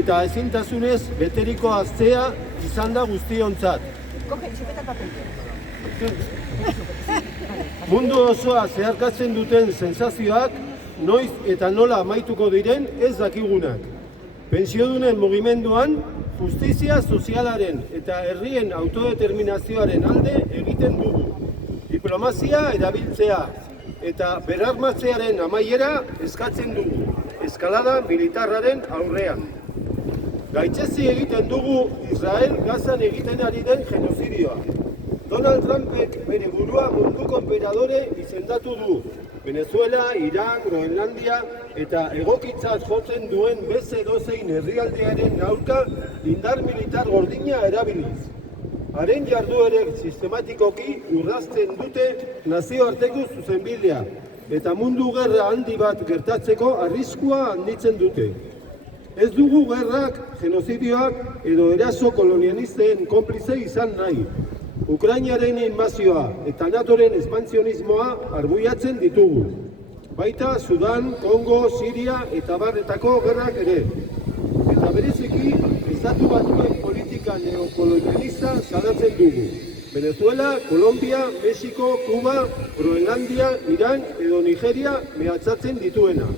eta ezintasunez beteriko aztea izan da guztiontzat. Mundu osoa zeharkatzen duten sensazioak noiz eta nola amaituko diren ez dakigunak. Pentsiodunen mugimenduan, justizia sozialaren eta herrien autodeterminazioaren alde egiten dugu. Diplomazia erabiltzea eta berarmatzearen amaiera eskatzen dugu, eskalada militarraren aurrean. Gaitzesi egiten dugu Israel Gazan egiten ari den genozidioa. Donald Trumpek bere burua munduko enperadore izendatu du. Venezuela, Iran, Groenlandia eta egokitzat jotzen duen beste edozein herrialdearen aurka indar militar gordina erabiliz. Haren jarduerek sistematikoki urrazten dute nazioarteko zuzenbidea eta mundu gerra handi bat gertatzeko arriskua handitzen dute. Ez dugu gerrak, genozidioak edo eraso kolonialisten konplize izan nahi. Ukrainaren inbazioa eta NATOren espantzionismoa arbuiatzen ditugu. Baita Sudan, Kongo, Siria eta barretako gerrak ere. Eta bereziki, Estatu Batuen politika neokolonialista salatzen dugu. Venezuela, Kolombia, Mexiko, Kuba, Groenlandia, Iran edo Nigeria mehatxatzen dituena.